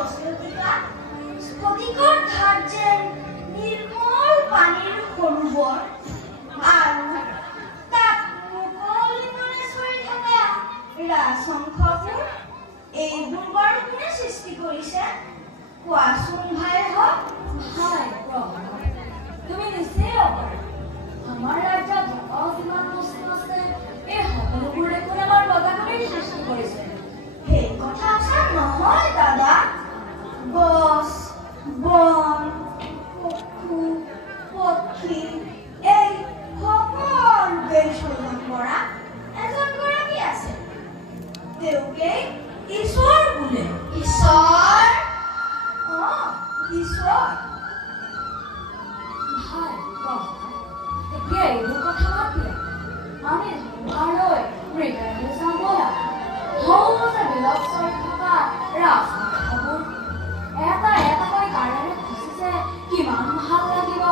বস্তুটিকা স্ফটিকৰ ধাৰ যেন নিৰ্মল পানীৰ সৰোবৰ আৰু তাত মুকলিমনে চৰি থকা ৰাজহংসবোৰ এইবোৰ বাৰু কোনে সৃষ্টি কৰিছে কোৱাচোন ভাইহঁত? ভাই তুমি নিশ্চয় অপাৰ আমাৰ ৰাজ্যত থকা যিমান বস্তু আছে এই সকলোবোৰ দেখোন আমাৰ বজাৰতেই সৃষ্টি কৰিছে। সেই কথা আচা নহয় দাদা। গছ বন পশু পক্ষী এই সকলোকে সৃজন কৰা এজন গৰাকী আছে। তেওঁকে ঈশ্বৰ বোলে। ঈশ্বৰ? ঈশ্বৰ। ভাই এতিয়া এইবোৰ কথা বাদ দিয়া আমি ধৰ্মালৈ মৃগালৈ যাওঁ ব'লা। সৰুতে বিলত চৰি থকা ৰাজহংসবোৰ এটা এটাকৈ গাড়ীৰে খচিছে কিমান ভাল লাগিব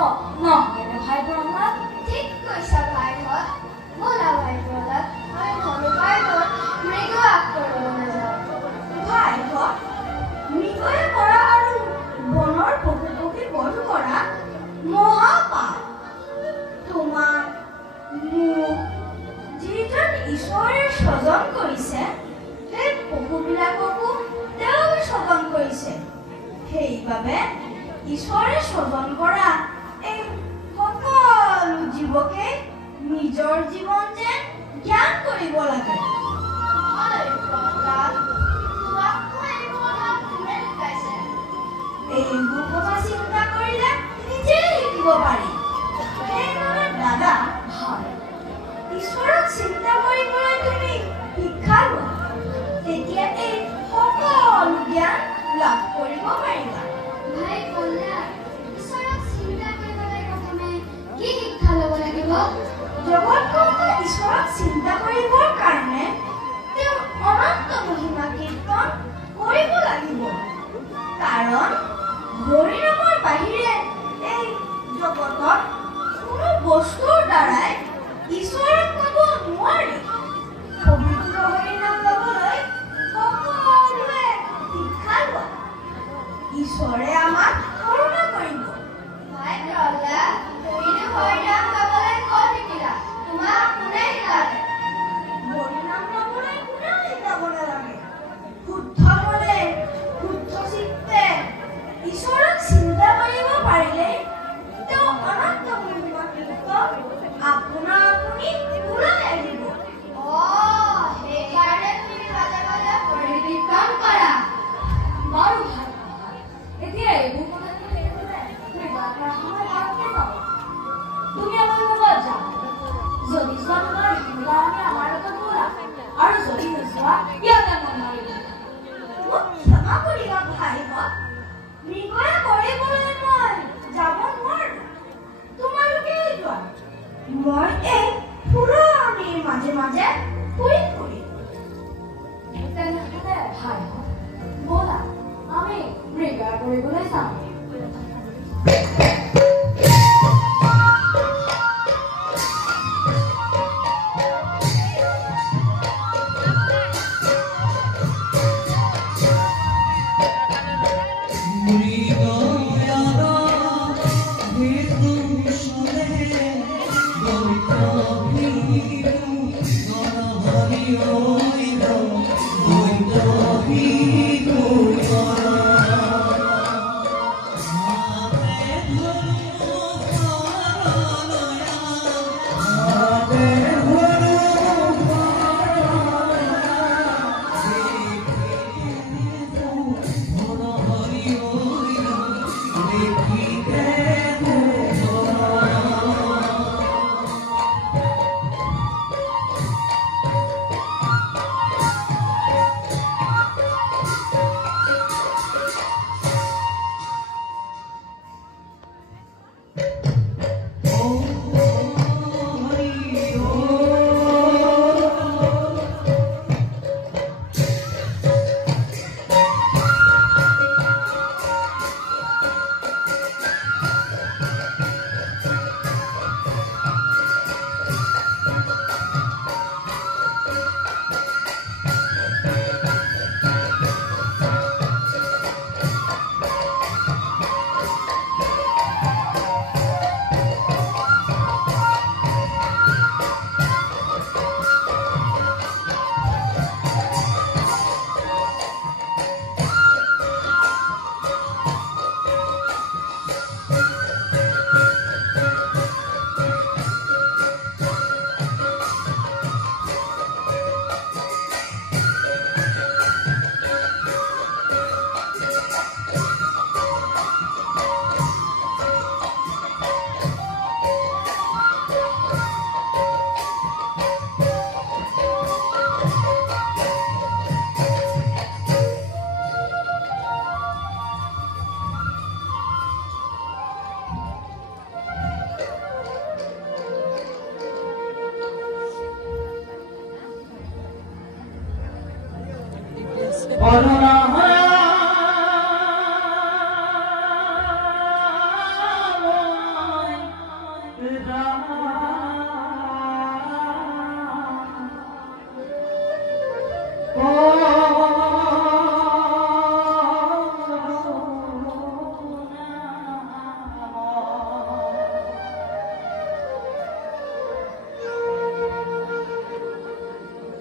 নহয়নে ভাই প্ৰহ্লাদ? ঠিক কৈছা ভাইহঁত। ব'লা ভাই প্ৰহ্লাদ আমি ধনুকাঁড়টোত মৃগ আক্ৰমণলৈ যাওঁ। ভাইহঁত মৃগয়ে কৰা আৰু বনৰ পশু পক্ষী বধ কৰা মহাপাপ তোমাক মোক যিজন ঈশ্বৰে স্বজন কৰিছে সেই পশুবিলাককো তেওঁ স্বজন কৰিছে। সেইবাবে ঈশ্বৰে স্বজন কৰা এই সকলো জীৱকে নিজৰ জীৱন যেন জ্ঞান কৰিব লাগে। এইবোৰ কথা চিন্তা কৰিলে নিজেই শিকিব পাৰি। সেইবাবে দাদা ঈশ্বৰক চিন্তা কৰিবলৈ তুমি শিক্ষা লোৱা, তেতিয়া এই সকলো জ্ঞান লাভ কৰিব পাৰিবা। ভাই প্ৰহ্লাদ ঈশ্বৰক চিন্তা কৰিবলৈ প্ৰথমে কি শিক্ষা ল'ব লাগিব? জগতকৰ্তা ঈশ্বৰক চিন্তা কৰিবৰ কাৰণে তেওঁৰ অনন্ত মহিমা কীৰ্তন কৰিব লাগিব। কাৰণ হৰি নামৰ বাহিৰে এই জগতত কোনো বস্তুৰ দ্বাৰাই ঈশ্বৰক পাব নোৱাৰি। পবিত্ৰ হৰি নাম ল'বলৈ সকলোৱে শিক্ষা লোৱা। ঈশ্বৰে আমাক কৰোণা কৰিব। ভাই প্ৰহ্লাদ তুমিনো হৰি নাম গাবলৈ ক'ত শিকিলা? তোমাক কোনে শিকালে? হৰি নাম ল'বলৈ কোনেও শিকাব নালাগে। শুদ্ধ মনে শুদ্ধ চিত্তে ঈশ্বৰক চিন্তা কৰিব পাৰিলে তেওঁ অনন্ত মহিমা কীৰ্তন আপোনা আপুনি ওলাই আহিব। সেইকাৰণে তুমি মাজে মাজে হৰি কীৰ্তন কৰা। বাৰু ভাই এতিয়া এইবোৰ কথা তুমি মৃগাৰ পৰা সময় ভালকে যাওঁ। তুমি আমাৰ লগত যাওঁ। যদি যোৱা তোমাৰ ভূমিকা আমি আমাৰ লগত ব'লা আৰু যদি নোযোৱা ইয়াতে মন মাৰিব। মোক ক্ষমা কৰিবা ভাইহঁত। মৃগয়ে কৰিবলৈ মই যাব নোৱাৰো। তোমালোকেই যোৱা। মই এই ফুলনিৰ মাজে মাজে ফুৰি ফুৰিম। তেনেহ'লে ভাই ব'লা আমি মৃগাৰ কৰিবলৈ যাওঁ। Oh কৰুণা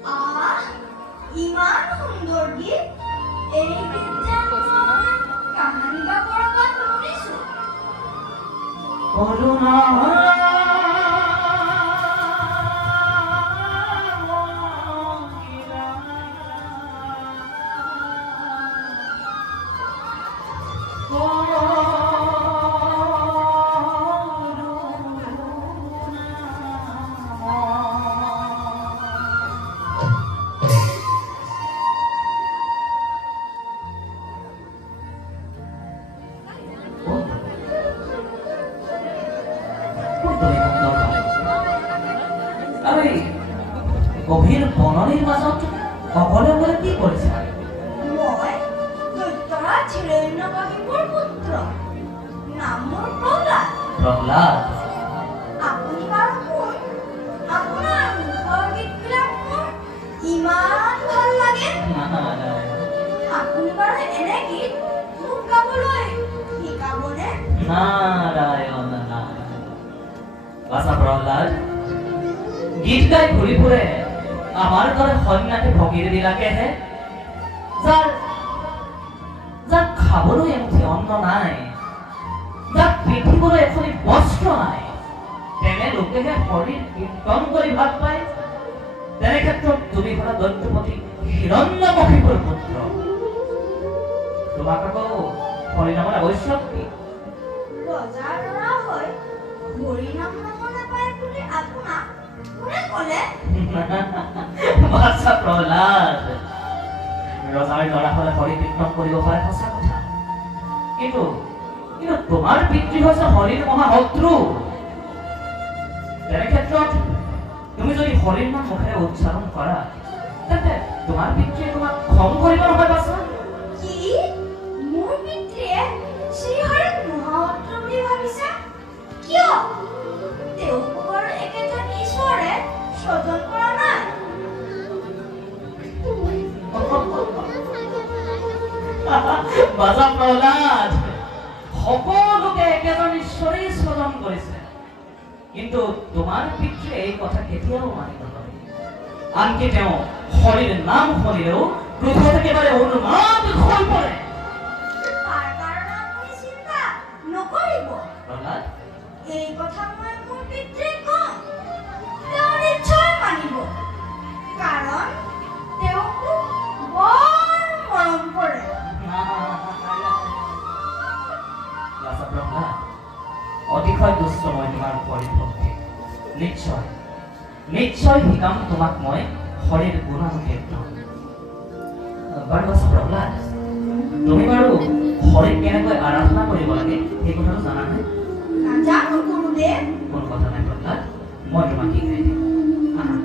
আহ, ইমান সুন্দৰ গীত। এই গীত যে মই কাহানী বা ক'ৰবাত শুনিছোঁ। কৰুণা গভীৰ বননিৰ মাজত অকলে অকলে কি কৰিছা? মই দৈত্যৰাজ হিৰণ্যকশিপুৰ পুত্ৰ। নাম মোৰ প্ৰহ্লাদ। প্ৰহ্লাদ আপুনি বাৰু কোন? আপোনাৰ মুখৰ গীতবিলাক মোৰ ইমান ভাল লাগে। আপুনি বাৰু এনে গীত মোক গাবলৈ শিকাবনে? নাৰায়ণ নাৰায়ণ বাছা প্ৰহ্লাদ গীত গাই ঘূৰি ফুৰে আমাৰ দৰে সন্যাসী ভগীৰবিলাকেহে যাৰ খাবলৈ এমুঠি অন্ন নাই, যাৰ পিন্ধিবলৈ এখনি বস্ত্ৰ নাই, তেনে লোকেহে শৰীৰ কীৰ্তন কৰি ভাল পায়। তেনে ক্ষেত্ৰত তুমি ধৰা দৈত্যপতি হিৰণ্যকশিপুৰ পুত্ৰ, তোমাক আকৌ হৰিনামৰ আৱশ্যক কি? ৰজাৰ ল'ৰা হৈ হৰিনাম ল'ব নাপায় বুলি আপোনাক কোনে ক'লে? বাছা প্ৰহ্লাদ ৰজাৰ ল'ৰা হ'লে হৰি কীৰ্তন কৰিব পাৰে সঁচা কথা, কিন্তু তোমাৰ পিতৃ হৈছে হৰিৰ মহাশত্ৰু। তেনে ক্ষেত্ৰত তুমি যদি হৰিৰ নাম মুখেৰে উচ্চাৰণ কৰা তেন্তে তোমাৰ পিতৃয়ে তোমাক খং কৰিব নহয় বাছা। কি মোৰ পিতৃয়ে শ্ৰীহৰিক মহাশত্ৰু বুলি ভাবিছে? কিয়? তেওঁকো বাৰু একেজন ঈশ্বৰে স্বজন কৰা নাই। বাছা প্ৰহ্লাদ সকলোকে একেজন ঈশ্বৰেই স্মৰণ কৰিছে, কিন্তু তোমাৰ পিতৃয়ে এই কথা কেতিয়াও মানি নলয়। আনকি তেওঁ হৰিৰ নাম শুনিলেও ক্ৰোধত একেবাৰে উন্মাদ হৈ পৰে। তাৰ কাৰণে আপুনি চিন্তা নকৰিব। প্ৰহ্লাদ এই কথা মই মোৰ পিতৃক কম। তেওঁ নিশ্চয় মানিব, কাৰণ তেওঁ মোক বৰ মৰম কৰে। বাছা প্ৰহ্লাদ অতিশয় দুষ্ট মই তোমাৰ পৰিভক্তি। নিশ্চয় নিশ্চয় শিকাম তোমাক মই হৰিৰ গুণানুকীৰ্তন। বাৰু বাছা প্ৰহ্লাদ তুমি বাৰু হৰিক কেনেকৈ আৰাধনা কৰিব লাগে সেই কথাটো জানানে? নাজানো গুৰুদেৱ। কোনো কথা নাই প্ৰহ্লাদ, মই তোমাক শিকাই দিম। আহা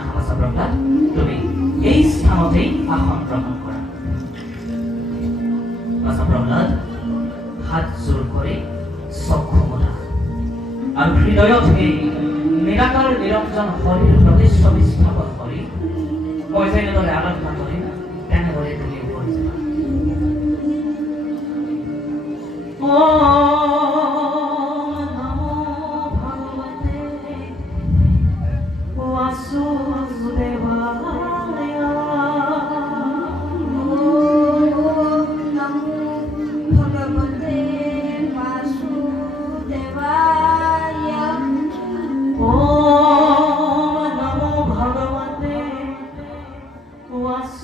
আহা বাছা প্ৰহ্লাদ, তুমি এই স্থানতেই আসন গ্ৰহণ কৰা। বাছা প্ৰহ্লাদ হাত জোৰ কৰি চক্ষু মুদা আৰু হৃদয়ত সেই নিৰাকাৰ নিৰঞ্জন হৰিৰ প্ৰতিচ্ছবি স্থাপন কৰি মই যেনেদৰে আৰাধনা কৰিম তেনেদৰে তুমি কৰি যাবা। Was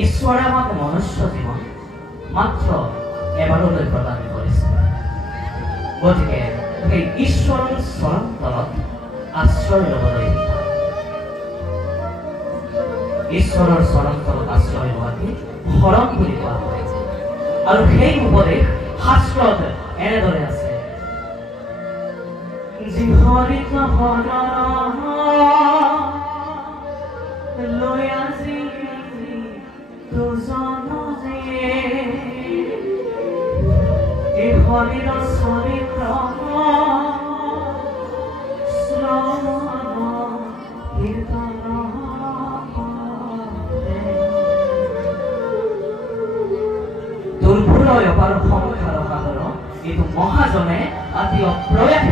ঈশ্বৰে আমাক মনুষ্য জীৱন মাত্ৰ এবাৰলৈ প্ৰদান কৰিছে। গতিকে সেই ঈশ্বৰৰ চৰণ তলত আশ্ৰয় ল'বলৈ শিকা। ঈশ্বৰৰ চৰণ তলত আশ্ৰয় লোৱাকে শৰণ বুলি কোৱা হয়। আৰু সেই উপদেশ শাস্ত্ৰত এনেদৰে আছে, যিহৰিত শৰণ লৈ আজি দুজনৰে এই হৰিৰ চৰিত্ৰ শ্ৰৱণ কীৰ্তন দুৰ্ভুল অপাৰ সংসাৰ সাগৰ এইটো মহাজনে অতি অপ্ৰয়াস